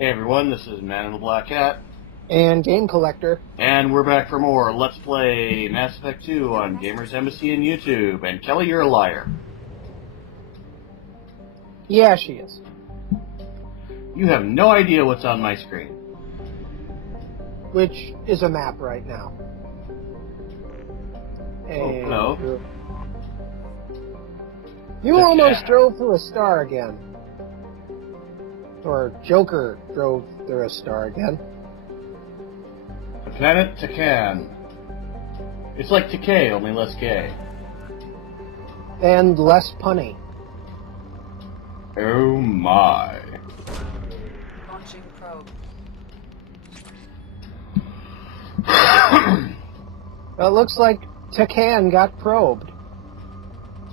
Hey everyone, this is Man in the Black Hat. And Game Collector. And we're back for more Let's Play Mass Effect 2 on Gamers Embassy and YouTube. And Kelly, you're a liar. Yeah, she is. You have no idea what's on my screen. Which is a map right now. And no. You almost drove through a star again. Or Joker drove through a star again. The planet Takan. It's like Takei, only less gay. And less punny. Oh my. Launching probe. It looks like Takan got probed.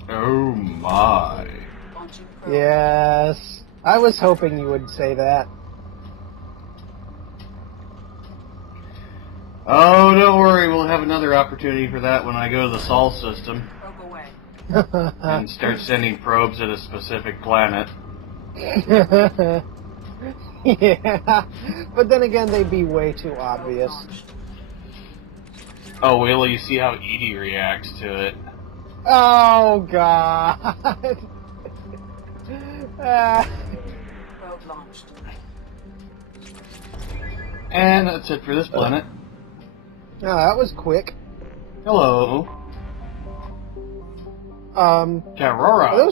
Oh my. Launching probe. Yes. I was hoping you would say that. Oh, don't worry, we'll have another opportunity for that when I go to the Sol system. Probe away. And start sending probes at a specific planet. Yeah, but then again, they'd be way too obvious. Oh, wait till you see how Edie reacts to it. Oh, God. Probe launched. And that's it for this planet. Oh, that was quick. Hello. Carora.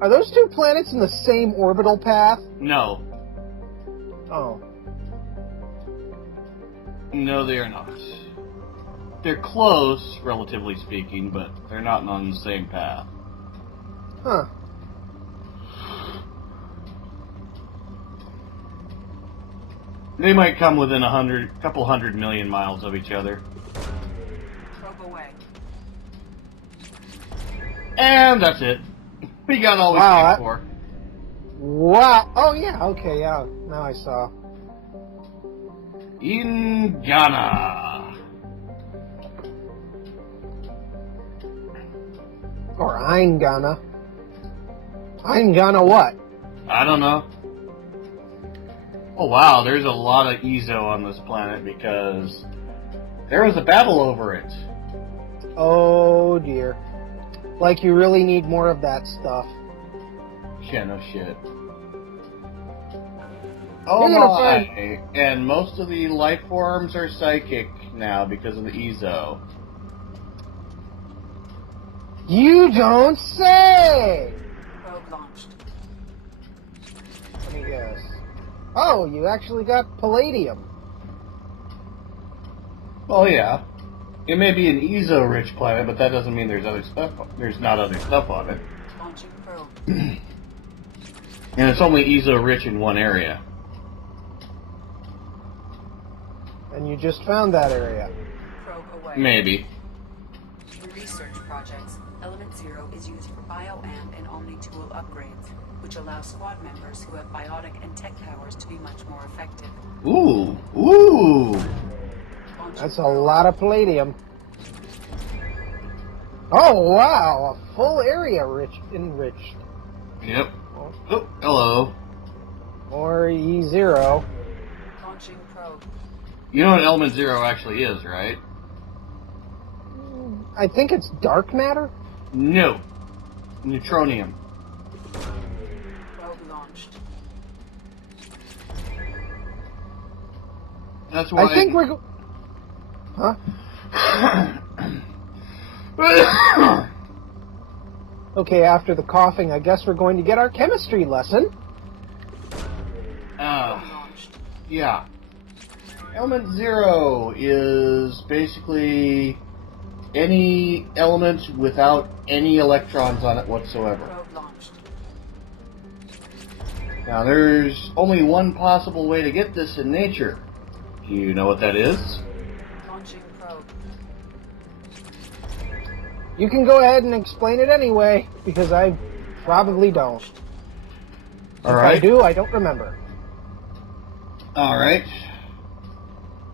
Are those two planets in the same orbital path? No. Oh. No, they are not. They're close, relatively speaking, but they're not on the same path. Huh. They might come within a couple hundred million miles of each other. Probe away. And that's it. We got all we came for. Wow. Oh, yeah. Okay, yeah. Now I saw. In Ghana. Or I'm gonna. I'm gonna what? I don't know. Oh wow, there's a lot of Ezo on this planet because there was a battle over it. Oh, dear. Like you really need more of that stuff. Yeah, no shit. Oh You're gonna my! And most of the life forms are psychic now because of the Ezo. You don't say! Probe launched. Let me guess. Oh, you actually got palladium. Well, yeah. It may be an Ezo-rich planet, but that doesn't mean there's other stuff. There's not other stuff on it. Launching probe. And it's only Ezo-rich in one area. And you just found that area. Probe away. Maybe. In research projects, Element 0 is used for bio-amp and omni-tool upgrades, which allow squad members who have biotic and tech powers to be much more effective. Ooh. Ooh. Launching That's a probe. lot of palladium. Oh, wow. A full area enriched. Yep. Oh, hello. Or E0. Launching probe. You know what Element 0 actually is, right? I think it's dark matter? No. Neutronium. Probe launched. That's why... I think we're... Huh? Okay, after the coughing, I guess we're going to get our chemistry lesson. Probe launched. Yeah. Element 0 is basically any element without any electrons on it whatsoever. Probe launched. Now, there's only one possible way to get this in nature. Do you know what that is? Launching probe. You can go ahead and explain it anyway, because I probably don't. If I do, I don't remember. Alright.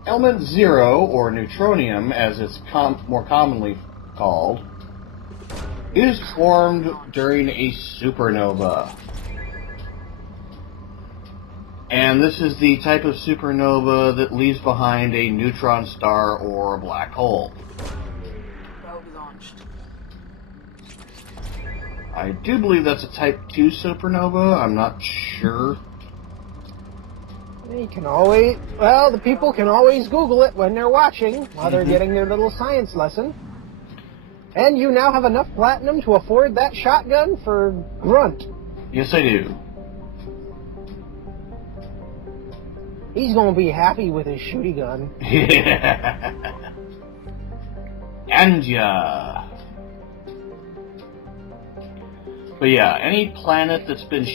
Element 0, or neutronium, as it's more commonly called, is formed during a supernova. And this is the type of supernova that leaves behind a neutron star or a black hole. Probe launched. I do believe that's a Type 2 supernova. I'm not sure. You can always, well, the people can always Google it when they're watching, while they're getting their little science lesson. And you now have enough platinum to afford that shotgun for Grunt. Yes, I do. He's gonna be happy with his shooty gun. Anja. But yeah, any planet that's been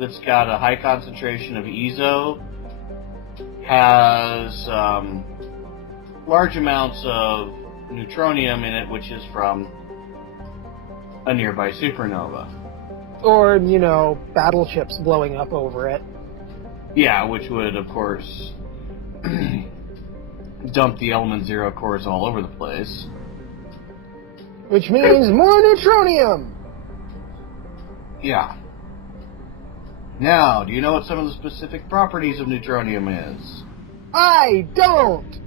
that's got a high concentration of EZO has large amounts of neutronium in it, which is from a nearby supernova. Or, you know, battleships blowing up over it. Yeah, which would, of course, dump the element 0 cores all over the place. Which means more neutronium! Yeah. Now, do you know what some of the specific properties of neutronium is? I don't!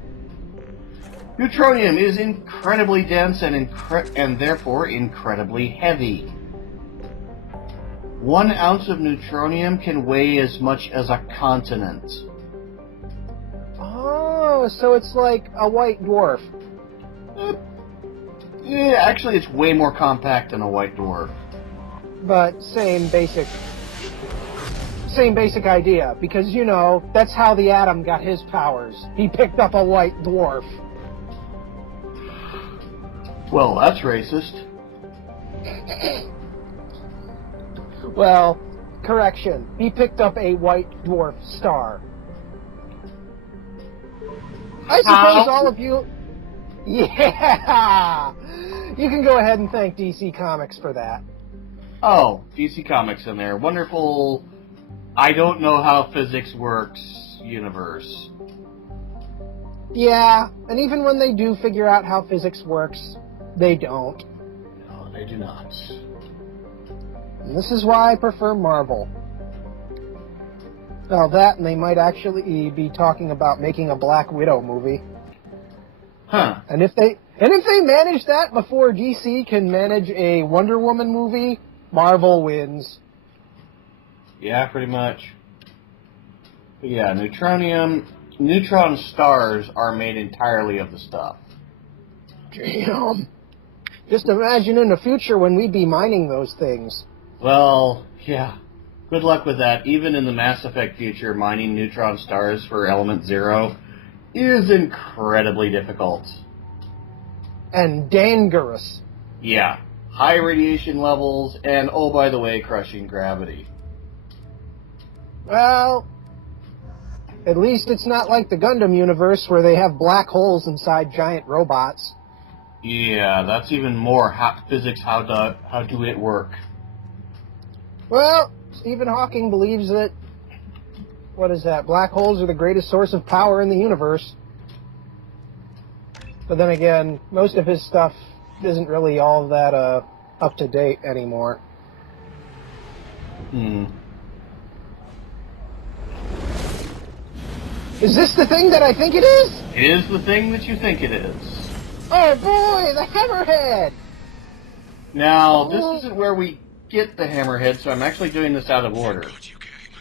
Neutronium is incredibly dense and therefore incredibly heavy. 1 ounce of neutronium can weigh as much as a continent. Oh, so it's like a white dwarf. Yeah, actually, it's way more compact than a white dwarf. But same basic idea, because, you know, that's how the atom got his powers. He picked up a white dwarf. Well, that's racist. Well, correction. He picked up a white dwarf star. I suppose all of you... Yeah! You can go ahead and thank DC Comics for that. Oh, DC Comics in there. Wonderful, I don't know how physics works universe. Yeah, and even when they do figure out how physics works, they don't. No, they do not. And this is why I prefer Marvel. Well, that, and they might actually be talking about making a Black Widow movie. Huh. And if they manage that before DC can manage a Wonder Woman movie, Marvel wins. Yeah, pretty much. But yeah, neutron stars are made entirely of the stuff. Damn. Just imagine in the future when we'd be mining those things. Well, yeah. Good luck with that. Even in the Mass Effect future, mining neutron stars for element 0 is incredibly difficult. And dangerous. Yeah. High radiation levels, and oh, by the way, crushing gravity. Well, at least it's not like the Gundam universe where they have black holes inside giant robots. Yeah, that's even more physics. How do it work? Well, Stephen Hawking believes that, what is that, black holes are the greatest source of power in the universe. But then again, most of his stuff isn't really all that up to date anymore. Is this the thing that I think it is? It is the thing that you think it is. Oh boy, the hammerhead! Now, this isn't where we get the hammerhead, so I'm actually doing this out of order. God, you came.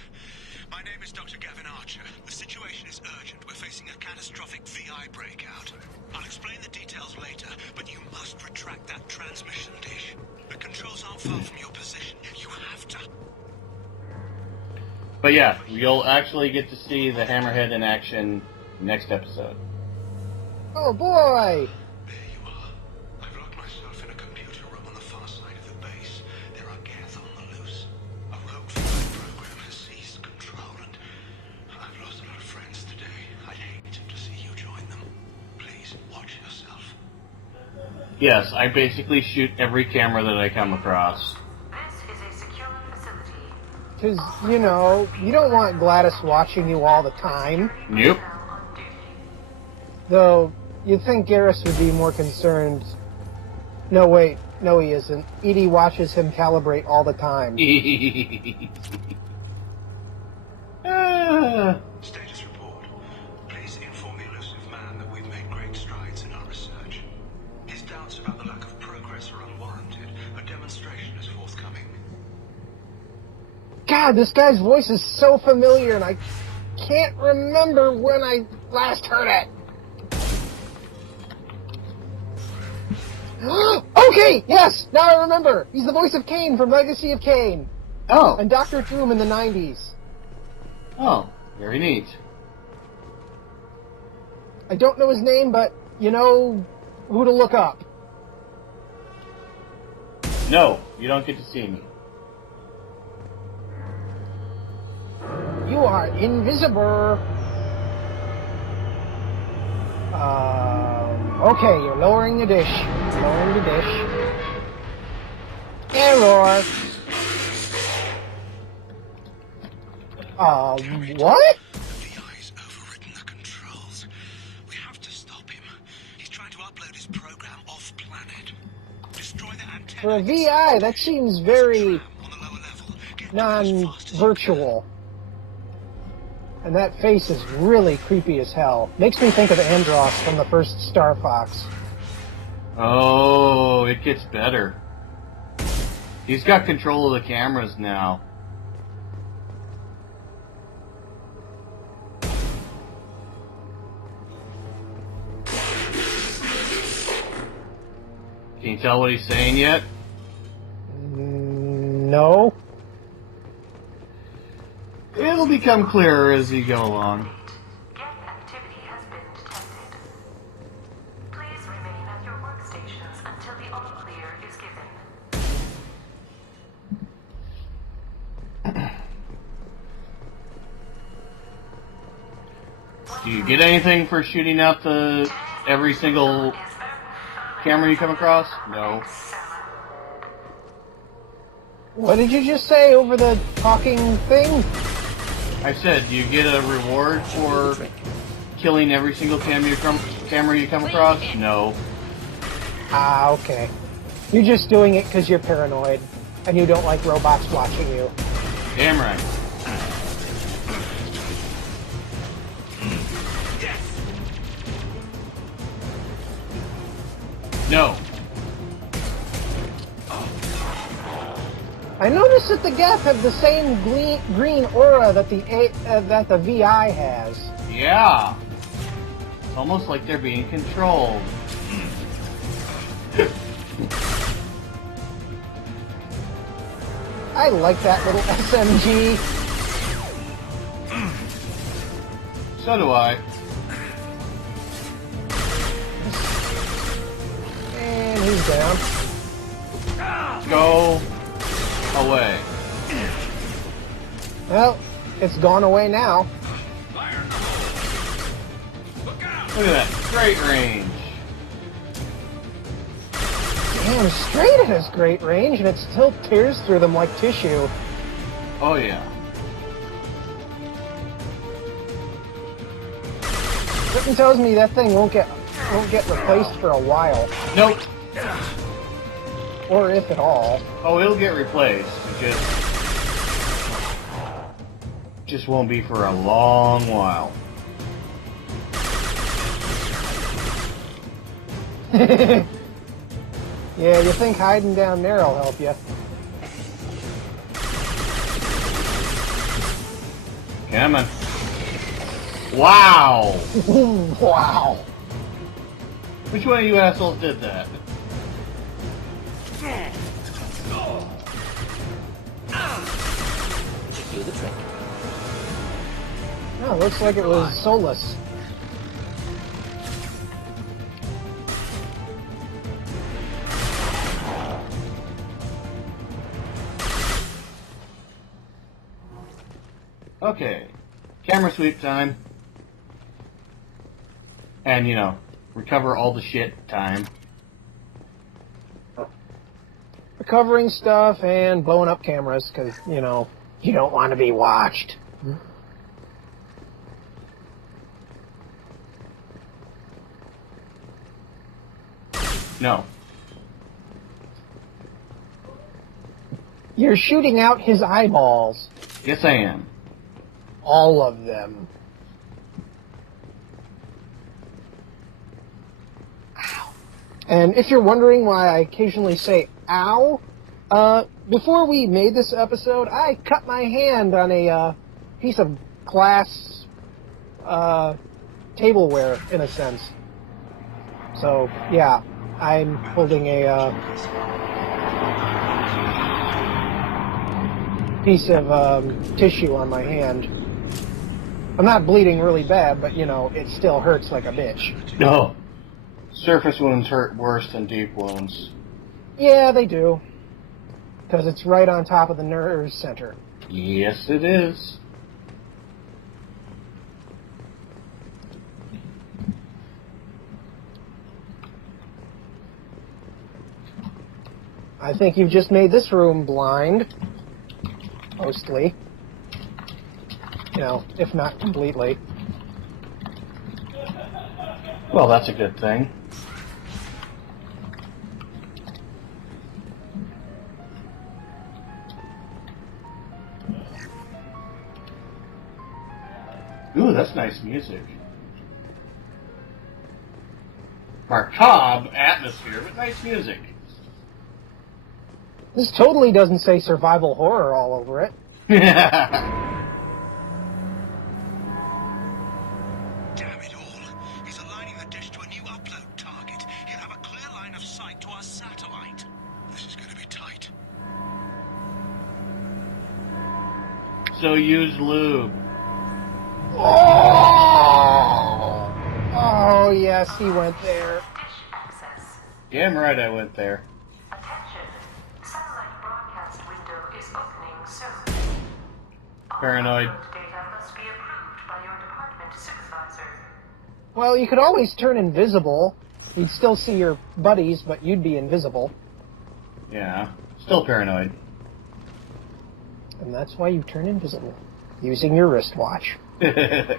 My name is Dr. Gavin Archer. The situation is urgent. We're facing a catastrophic VI breakout. I'll explain the details later, but you must retract that transmission dish. The controls aren't far from your position. You have to. But yeah, you'll actually get to see the hammerhead in action next episode. Oh boy! There you are. I've locked myself in a computer room on the far side of the base. There are Geth on the loose. A rogue VI program has seized control, and I've lost a lot of friends today. I'd hate to see you join them. Please, watch yourself. Yes, I basically shoot every camera that I come across. This is a secure facility. Because, you know, you don't want Gladys watching you all the time. Nope. Though, you'd think Garrus would be more concerned. No, wait. No, he isn't. Edie watches him calibrate all the time. God, this guy's voice is so familiar, and I can't remember when I last heard it. Okay, yes, now I remember. He's the voice of Kane from Legacy of Kane. Oh. And Dr. Doom in the 90s. Oh, very neat. I don't know his name, but you know who to look up. No, you don't get to see me. You are invisible. Okay, you're lowering the dish. Lowering the dish. Error. What? The VI's overridden the controls. We have to stop him. He's trying to upload his program off-planet. Destroy the antenna. For a VI, that seems very On the lower level. Get non-virtual. And that face is really creepy as hell. Makes me think of Andros from the first Star Fox. Oh, it gets better. He's got control of the cameras now. Can you tell what he's saying yet? No. It'll become clearer as we go along. Geth activity has been detected. Please remain at your workstations until the all clear is given. Do you get anything for shooting out every single camera you come across? No. What did you just say over the talking thing? I said, do you get a reward for killing every single camera you come across? No. Ah, okay. You're just doing it because you're paranoid, and you don't like robots watching you. Damn right. No. I noticed that the Geth have the same green aura that the VI has. Yeah. It's almost like they're being controlled. I like that little SMG. So do I. And he's down. Go away. Well, it's gone away now. Look at that. Great range. Damn, straight it has great range, and it still tears through them like tissue. Oh yeah. Something tells me that thing won't get replaced for a while, Nope. or if at all. Oh, it'll get replaced. It just won't be for a long while. Yeah, you think hiding down there will help you? Come on. Wow. Wow. Which one of you assholes did that? Do the trick. No, looks like it was Solus. Okay. Camera sweep time. And, you know, recover all the shit time. Recovering stuff and blowing up cameras, because, you know, you don't want to be watched. No. You're shooting out his eyeballs. Yes, I am. All of them. Ow. And if you're wondering why I occasionally say ow, before we made this episode, I cut my hand on a piece of glass tableware, in a sense. So, yeah, I'm holding a piece of tissue on my hand. I'm not bleeding really bad, but, you know, it still hurts like a bitch. No. Surface wounds hurt worse than deep wounds. Yeah, they do. Because it's right on top of the nerve center. Yes, it is. I think you've just made this room blind. Mostly. You know, if not completely. Well, that's a good thing. Ooh, that's nice music. Macabre atmosphere, but nice music. This totally doesn't say survival horror all over it. Damn it all. He's aligning the dish to a new upload target. He'll have a clear line of sight to our satellite. This is going to be tight. So use lube. Oh, yes, he went there. Dish access. Damn right I went there. Attention. Satellite broadcast window is opening soon. All Paranoid. upload data must be approved by your department supervisor. Well, you could always turn invisible. You'd still see your buddies, but you'd be invisible. Yeah. Still paranoid. And that's why you turn invisible. Using your wristwatch. Were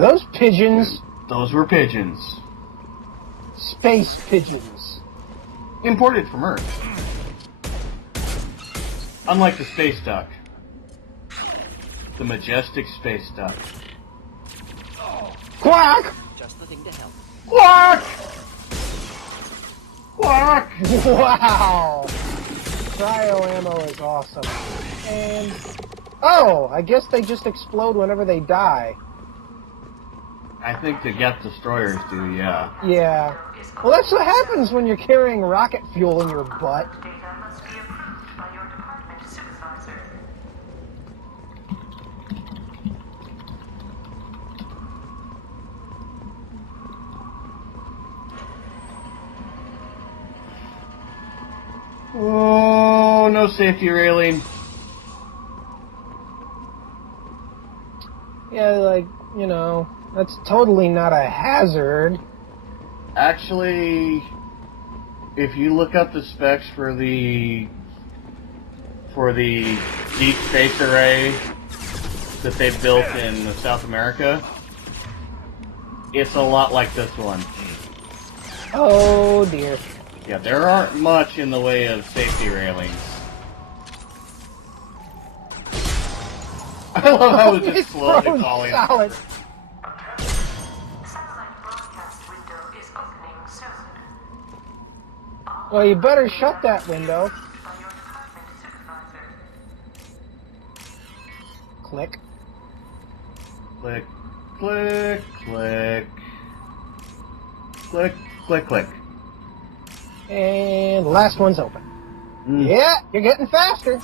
those pigeons? Those were pigeons. Space pigeons. Imported from Earth. Unlike the space duck. The majestic space duck. Quack! Just the thing to help. Quack! Quack! Wow! Cryo ammo is awesome. And... oh, I guess they just explode whenever they die. I think the Get Destroyers do, yeah. Yeah. Well, that's what happens when you're carrying rocket fuel in your butt. Data must be approved by your department supervisor. Oh, no safety railing. Yeah, like, you know, that's totally not a hazard. Actually, if you look up the specs for the deep space array that they built in South America, it's a lot like this one. Oh, dear. Yeah, there aren't much in the way of safety railings. I love how it just It's slowly frozen falling. solid. Satellite broadcast window is opening soon. Well, you better shut that window. By your department supervisor. Click. Click, click, click. Click, click, click. And the last one's open. Mm. Yeah, you're getting faster.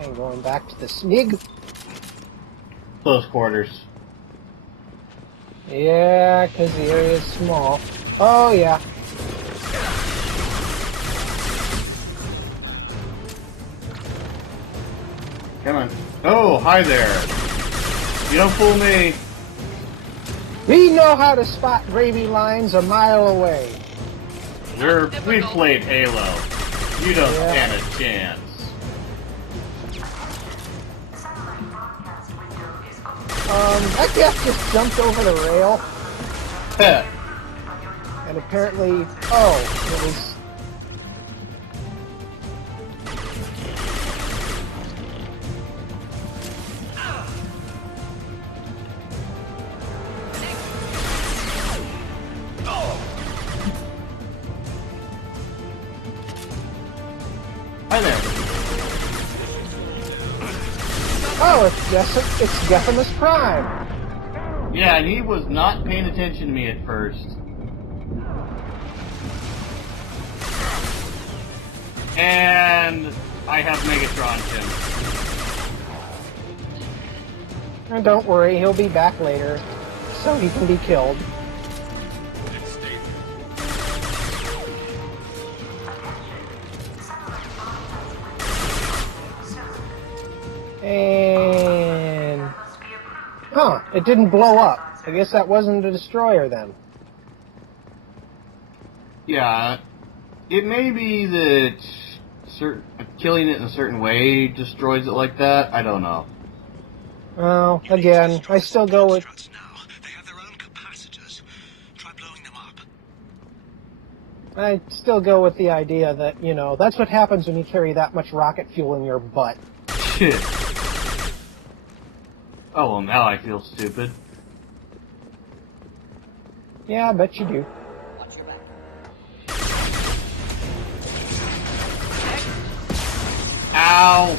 And going back to the SMIG. Close quarters. Yeah, because the area is small. Oh, yeah. Come on. Oh, hi there. You don't fool me. We know how to spot gravy lines a mile away. We've played Halo. You don't Yeah. stand a chance. Satellite broadcast window is open. That guy just jumped over the rail, Heh. and apparently, oh, it was... Hi there. Oh, it's Gethimus Prime. Yeah, and he was not paying attention to me at first. And I have Megatron Tim. And don't worry, he'll be back later, so he can be killed. And... Huh, it didn't blow up. I guess that wasn't a destroyer then. Yeah, it may be that killing it in a certain way destroys it like that. I don't know. Well, again, I still go with... They have their own capacitors. Try blowing them up. I still go with the idea that, you know, that's what happens when you carry that much rocket fuel in your butt. Shit. Oh, well, now I feel stupid. Yeah, I bet you do. Watch your back. Ow!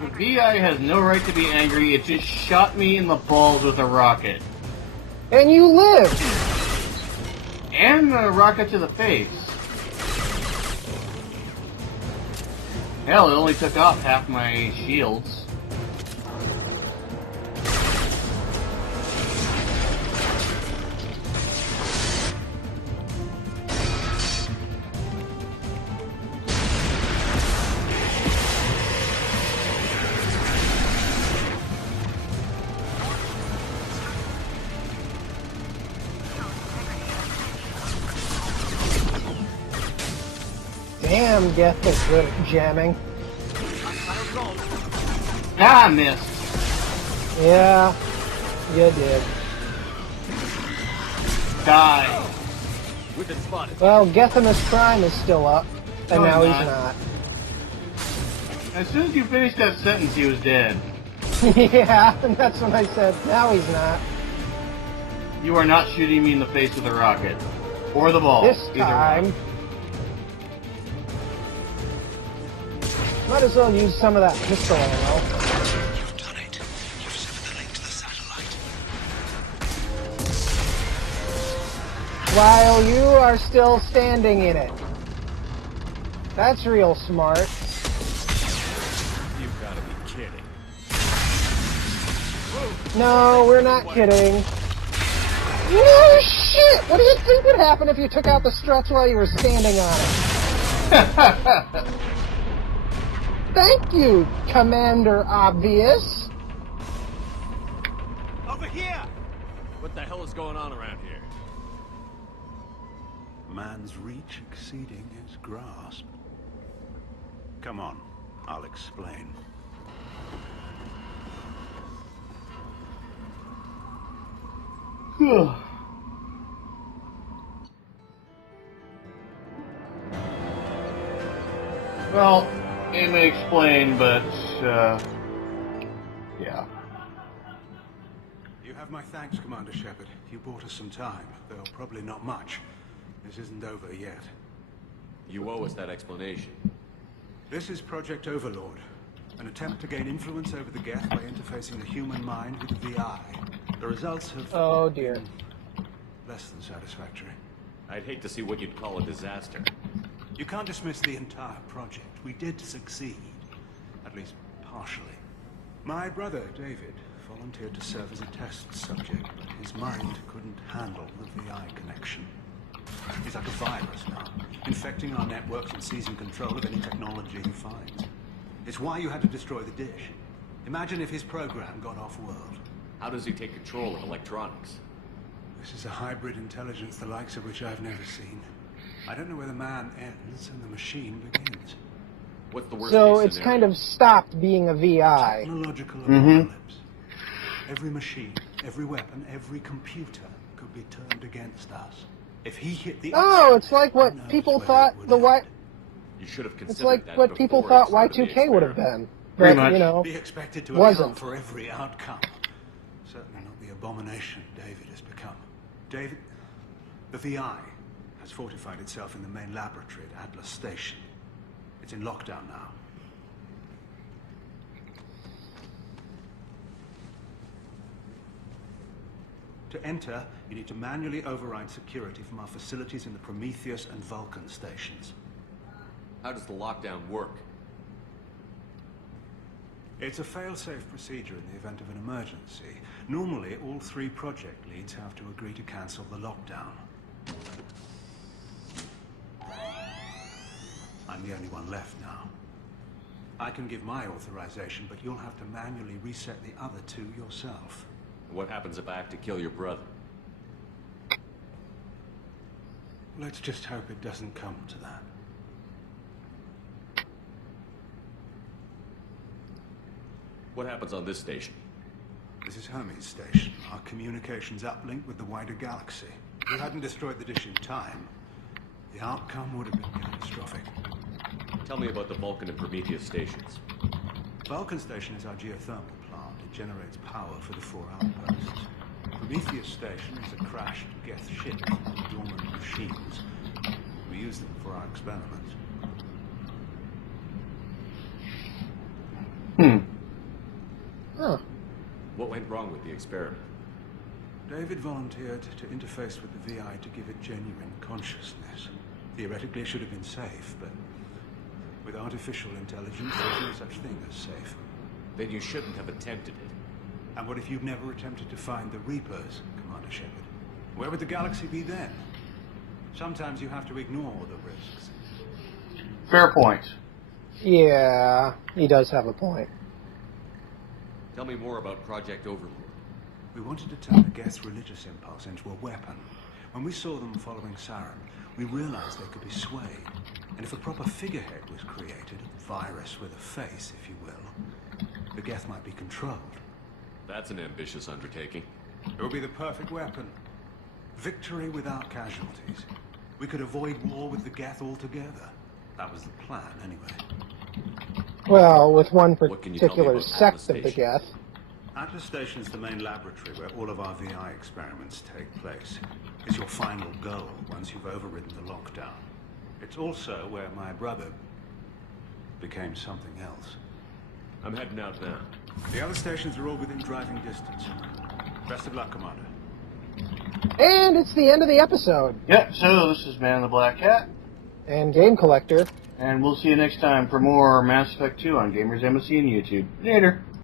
The VI has no right to be angry. It just shot me in the balls with a rocket. And you lived! And a rocket to the face. Hell, it only took off half my shields. Damn, Geth is good at jamming. Ah, I missed. Yeah, you did. Die. We've been spotted. Well, Gethimus Prime is still up, and No, now he's he's not. not. As soon as you finished that sentence, he was dead. Yeah, and that's when I said, now he's not. You are not shooting me in the face with a rocket. Or the ball. This Either time. one. Might as well use some of that pistol ammo. You've done it. You've severed the link to the satellite. While you are still standing in it. That's real smart. You've got to be kidding. No, we're not kidding. Oh shit! What do you think would happen if you took out the struts while you were standing on it? Thank you, Commander Obvious. Over here! What the hell is going on around here? Man's reach exceeding his grasp. Come on, I'll explain. Well, it may explain, but, yeah. You have my thanks, Commander Shepard. You bought us some time, though probably not much. This isn't over yet. You owe us that explanation. This is Project Overlord, an attempt to gain influence over the Geth by interfacing the human mind with the VI. The results have Oh dear. been less than satisfactory. I'd hate to see what you'd call a disaster. You can't dismiss the entire project. We did succeed, at least partially. My brother, David, volunteered to serve as a test subject, but his mind couldn't handle the VI connection. He's like a virus now, infecting our networks and seizing control of any technology he finds. It's why you had to destroy the dish. Imagine if his program got off-world. How does he take control of electronics? This is a hybrid intelligence the likes of which I've never seen. I don't know where the man ends and the machine begins. What's the worst So case it's scenario? kind of stopped being a VI. Technological apocalypse. Every machine, every weapon, every computer could be turned against us. If he hit the Oh, X, it's like who what knows people where thought it would the Y. end. You should have considered It's like that what people before you thought started the Y2K would have experiment. been. Pretty But, much. you know, Be expected to wasn't. account for every outcome. Certainly not the abomination David has become. David, The VI has fortified itself in the main laboratory at Atlas Station. It's in lockdown now. To enter, you need to manually override security from our facilities in the Prometheus and Vulcan stations. How does the lockdown work? It's a fail-safe procedure in the event of an emergency. Normally, all 3 project leads have to agree to cancel the lockdown. I'm the only one left now. I can give my authorization, but you'll have to manually reset the other 2 yourself. What happens if I have to kill your brother? Let's just hope it doesn't come to that. What happens on this station? This is Hermes Station, our communications uplink with the wider galaxy. If you hadn't destroyed the dish in time, the outcome would have been catastrophic. Tell me about the Vulcan and Prometheus stations. Vulcan Station is our geothermal plant. It generates power for the 4 outposts. Prometheus Station is a crashed Geth ship with dormant machines. We use them for our experiments. Huh. What went wrong with the experiment? David volunteered to interface with the VI to give it genuine consciousness. Theoretically, it should have been safe, but with artificial intelligence, there's no such thing as safe. Then you shouldn't have attempted it. And what if you'd never attempted to find the Reapers, Commander Shepard? Where would the galaxy be then? Sometimes you have to ignore the risks. Fair point. Yeah, he does have a point. Tell me more about Project Overlord. We wanted to turn the Geth's religious impulse into a weapon. When we saw them following Saren, we realized they could be swayed. And if a proper figurehead was created, a virus with a face, if you will, the Geth might be controlled. That's an ambitious undertaking. It would be the perfect weapon. Victory without casualties. We could avoid war with the Geth altogether. That was the plan, anyway. Well, with one What can you tell me particular about sect Atlas of the Station? Geth. Atlas Station is the main laboratory where all of our VI experiments take place. It's your final goal once you've overridden the lockdown. It's also where my brother became something else. I'm heading out now. The other stations are all within driving distance. Best of luck, Commander. And it's the end of the episode. Yep, so this is Man in the Black Cat, And Game Collector. and we'll see you next time for more Mass Effect 2 on Gamers Embassy and YouTube. Later.